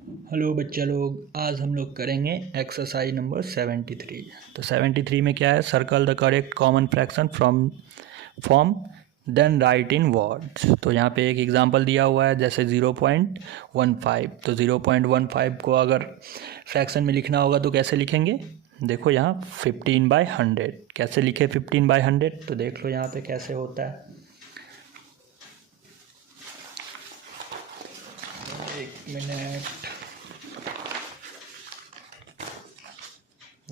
Hello बच्चा लोग, आज हम लोग करेंगे एक्सरसाइज नंबर 73। तो 73 में क्या है, circle the correct common fraction from form then write in words. तो यहाँ पे एक एग्जांपल दिया हुआ है, जैसे 0.15। तो 0.15 को अगर फ्रैक्शन में लिखना होगा तो कैसे लिखेंगे। देखो यहाँ 15/100 कैसे लिखे, 15/100 तो देख लो यहाँ पे कैसे होता है। एक मिनट,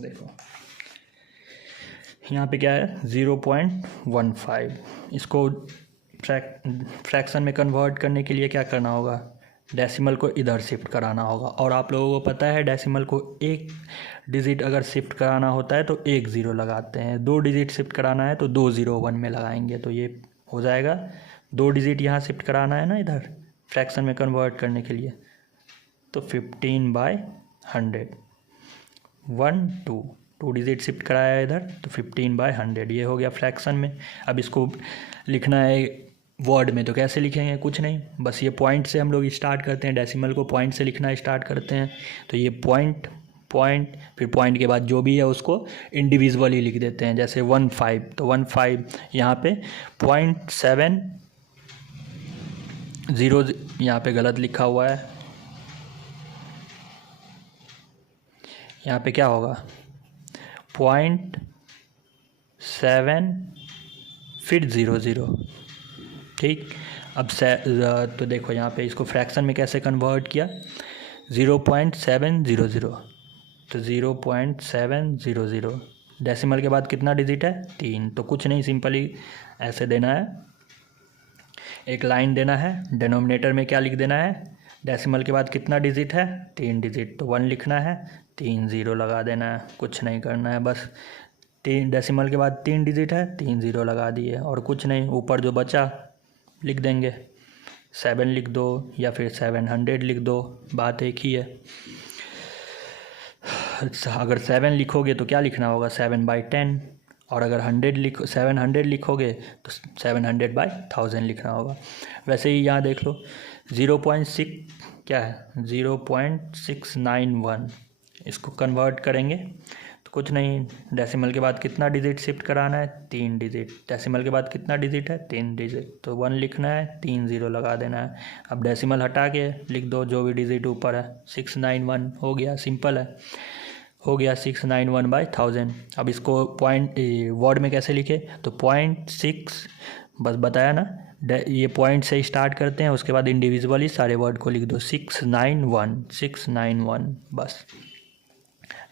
देखो यहाँ पे क्या है 0.15। इसको फ्रैक्शन में कन्वर्ट करने के लिए क्या करना होगा, डेसिमल को इधर शिफ्ट कराना होगा। और आप लोगों को पता है डेसिमल को एक डिजिट अगर शिफ्ट कराना होता है तो एक ज़ीरो लगाते हैं, 2 डिजिट शिफ्ट कराना है तो 2 0 1 में लगाएंगे। तो ये हो जाएगा 2 डिजिट यहाँ शिफ्ट कराना है ना इधर फ्रैक्शन में कन्वर्ट करने के लिए, तो 15/100 1 2 डिजिट शिफ्ट कराया है इधर, तो 15/100 ये हो गया फ्रैक्शन में। अब इसको लिखना है वर्ड में, तो कैसे लिखेंगे, कुछ नहीं, बस ये पॉइंट से हम लोग स्टार्ट करते हैं, डेसिमल को पॉइंट से लिखना स्टार्ट करते हैं। तो ये पॉइंट पॉइंट फिर पॉइंट के बाद जो भी है उसको इंडिविजुअली लिख देते हैं। जैसे 15 तो 15 यहाँ पे 0.70 यहाँ पे गलत लिखा हुआ है, यहाँ पे क्या होगा 0.7 फिर 0 ठीक। अब तो देखो यहाँ पे इसको फ्रैक्शन में कैसे कन्वर्ट किया, 0.700 तो 0.700 डेसिमल के बाद कितना डिजिट है 3। तो कुछ नहीं, सिंपली ऐसे देना है, एक लाइन देना है, डिनोमिनेटर में क्या लिख देना है, डेसिमल के बाद कितना डिजिट है 3 डिजिट, तो 1 लिखना है, 3 0 लगा देना है, कुछ नहीं करना है, बस 3 डेसिमल के बाद 3 डिजिट है 3 0 लगा दिए, और कुछ नहीं, ऊपर जो बचा लिख देंगे, 7 लिख दो या फिर 700 लिख दो, बात एक ही है। अगर 7 लिखोगे तो क्या लिखना होगा 7/10, और अगर 700 लिखोगे तो 700/1000 लिखना होगा। वैसे ही यहाँ देख लो 0.6 क्या है 0.691, इसको कन्वर्ट करेंगे तो कुछ नहीं, डेसिमल के बाद कितना डिजिट शिफ्ट कराना है 3 डिजिट, डेसिमल के बाद कितना डिजिट है 3 डिजिट, तो 1 लिखना है, 3 0 लगा देना है। अब डेसिमल हटा के लिख दो जो भी डिजिट ऊपर है, 691 हो गया, सिंपल है, हो गया 691/1000। अब इसको पॉइंट वर्ड में कैसे लिखे, तो 0.6 बस बताया ना, ये पॉइंट से स्टार्ट करते हैं, उसके बाद इंडिविजुअली सारे वर्ड को लिख दो, 691 बस,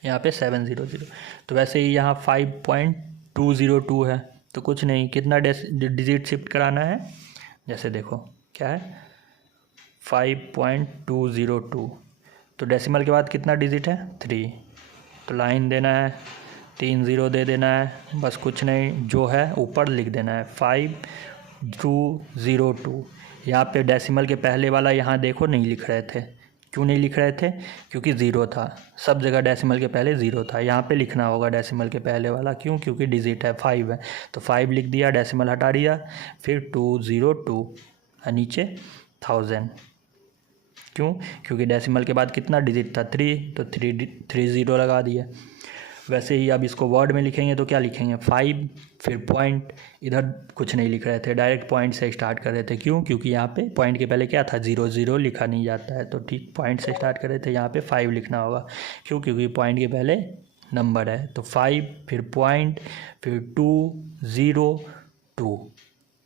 यहाँ पे 700। तो वैसे ही यहाँ 5.202 है, तो कुछ नहीं, कितना डिजिट शिफ्ट कराना है, जैसे देखो क्या है 5.202, तो डेसिमल के बाद कितना डिजिट है 3, तो लाइन देना है, 3 0 दे देना है, बस कुछ नहीं, जो है ऊपर लिख देना है 5202। यहाँ पे डेसिमल के पहले वाला यहाँ देखो नहीं लिख रहे थे, क्यों नहीं लिख रहे थे, क्योंकि ज़ीरो था, सब जगह डेसिमल के पहले ज़ीरो था, यहाँ पे लिखना होगा डेसिमल के पहले वाला, क्यों, क्योंकि डिजिट है 5 है, तो 5 लिख दिया, डेसिमल हटा दिया, फिर 202 और नीचे 1000, क्यों, क्योंकि डेसिमल के बाद कितना डिजिट था 3, तो 3 0 लगा दिया। वैसे ही अब इसको वर्ड में लिखेंगे तो क्या लिखेंगे 5 फिर पॉइंट, इधर कुछ नहीं लिख रहे थे, डायरेक्ट पॉइंट से स्टार्ट कर रहे थे, क्यों, क्योंकि यहाँ पे पॉइंट के पहले क्या था 0 0 लिखा नहीं जाता है, तो ठीक पॉइंट से स्टार्ट कर रहे थे, यहाँ पे 5 लिखना होगा, क्यों, क्योंकि पॉइंट के पहले नंबर है, तो 5 फिर पॉइंट फिर 202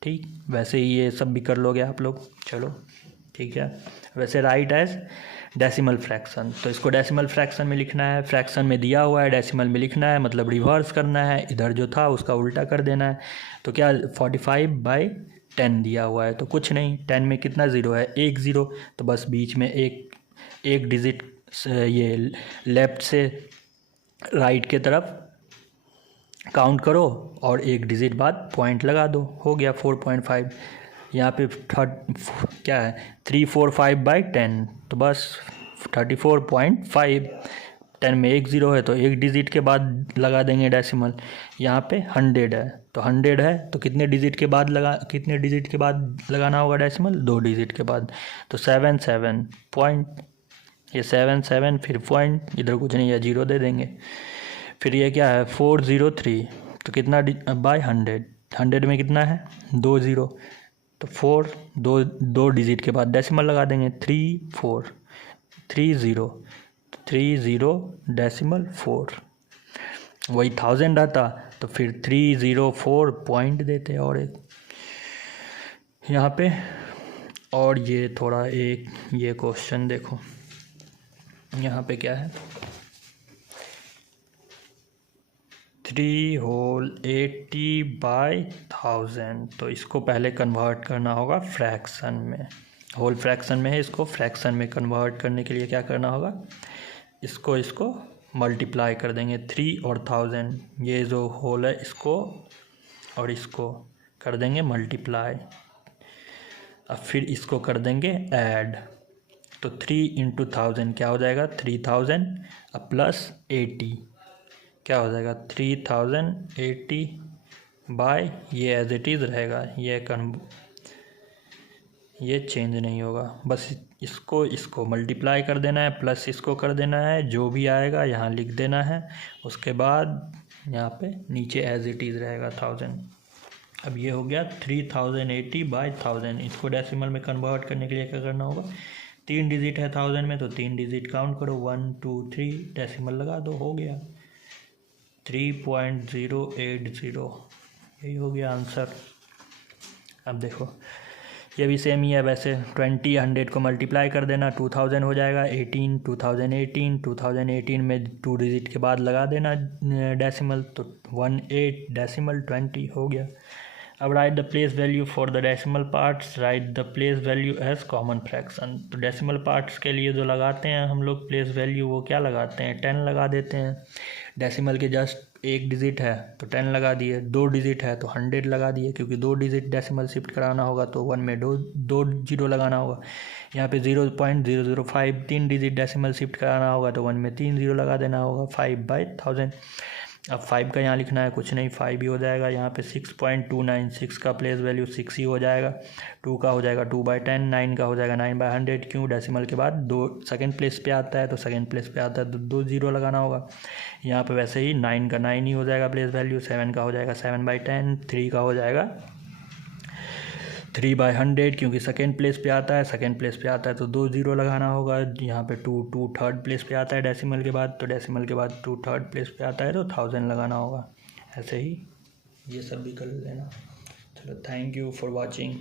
ठीक। वैसे ही ये सब भी कर लोगे आप लोग, चलो ठीक है। वैसे राइट एज डेसिमल फ्रैक्शन, तो इसको डेसिमल फ्रैक्शन में लिखना है, फ्रैक्शन में दिया हुआ है डेसिमल में लिखना है, मतलब रिवर्स करना है, इधर जो था उसका उल्टा कर देना है। तो क्या 45/10 दिया हुआ है, तो कुछ नहीं, 10 में कितना ज़ीरो है, एक ज़ीरो, तो बस बीच में एक डिजिट ये लेफ्ट से राइट के तरफ काउंट करो और एक डिजिट बाद पॉइंट लगा दो, हो गया 4.5। यहाँ पे क्या है 345/10, तो बस 34.5, 10 में एक ज़ीरो है तो एक डिजिट के बाद लगा देंगे डेसिमल। यहाँ पे 100 है, तो 100 है तो कितने डिजिट के बाद लगाना होगा डेसिमल, 2 डिजिट के बाद, तो 77 पॉइंट ये 7 7 फिर पॉइंट, इधर कुछ नहीं है, 0 दे देंगे। फिर ये क्या है 403, तो कितना बाय 100 में कितना है 2 0, तो 4 दो डिजिट के बाद डेसिमल लगा देंगे 3 4 3 0 डेसिमल 4, वही 1000 आता तो फिर 304 पॉइंट देते और एक यहाँ पे। और ये थोड़ा एक ये क्वेश्चन देखो, यहाँ पे क्या है 3 होल 80/1000, तो इसको पहले कन्वर्ट करना होगा फ्रैक्शन में। होल फ्रैक्शन में है, इसको फ्रैक्शन में कन्वर्ट करने के लिए क्या करना होगा, इसको मल्टीप्लाई कर देंगे 3 और 1000, ये जो होल है इसको और इसको कर देंगे मल्टीप्लाई। अब फिर इसको कर देंगे ऐड, तो 3 × 1000 क्या हो जाएगा 3000, अब प्लस 80 क्या हो जाएगा 3080 बाय, ये एज इट इज़ रहेगा, ये चेंज नहीं होगा, बस इसको मल्टीप्लाई कर देना है, प्लस इसको कर देना है, जो भी आएगा यहाँ लिख देना है, उसके बाद यहाँ पे नीचे एज इट इज़ रहेगा 1000। अब ये हो गया 3080/1000। इसको डेसिमल में कन्वर्ट करने के लिए क्या करना होगा, 3 डिजिट है 1000 में, तो 3 डिजिट काउंट करो 1 2 3, डेसिमल लगा दो, हो गया 3.080, यही हो गया आंसर। अब देखो ये भी सेम ही है वैसे, 20 100 को मल्टीप्लाई कर देना 2000 हो जाएगा, 2018 में 2 डिजिट के बाद लगा देना डेसिमल, तो 18 डेसिमल 20 हो गया। अब write the place value for the decimal parts, write the place value as common fraction. तो डेसिमल पार्ट्स के लिए जो लगाते हैं हम लोग प्लेस वैल्यू, वो क्या लगाते हैं 10 लगा देते हैं। डेसिमल के जस्ट 1 डिजिट है तो 10 लगा दिए, 2 डिजिट है तो 100 लगा दिए, क्योंकि 2 डिजिट डेसिमल शिफ्ट कराना होगा तो 1 में दो जीरो लगाना होगा। यहाँ पे 0.005 3 डिजिट डेसिमल शिफ्ट कराना होगा तो 1 में 3 0 लगा देना होगा, 5/1000। अब 5 का यहाँ लिखना है कुछ नहीं, 5 ही हो जाएगा। यहाँ पे 6.29, 6 का प्लेस वैल्यू 6 ही हो जाएगा। 2 का हो जाएगा 2/10, 9 का हो जाएगा 9/100। क्यों, डेसिमल के बाद 2 सेकेंड प्लेस पे आता है, तो सेकेंड प्लेस पे आता है तो 2 0 लगाना होगा। यहाँ पे वैसे ही 9 का 9 ही हो जाएगा प्लेस वैल्यू, 7 का हो जाएगा 7/10, 3 का हो जाएगा 3/100, क्योंकि सेकेंड प्लेस पे आता है, सेकेंड प्लेस पे आता है तो 2 0 लगाना होगा। यहाँ पे 2 थर्ड प्लेस पे आता है डेसिमल के बाद, तो डेसिमल के बाद 2 थर्ड प्लेस पे आता है तो 1000 लगाना होगा। ऐसे ही ये सब भी कर लेना। चलो, थैंक यू फॉर वॉचिंग।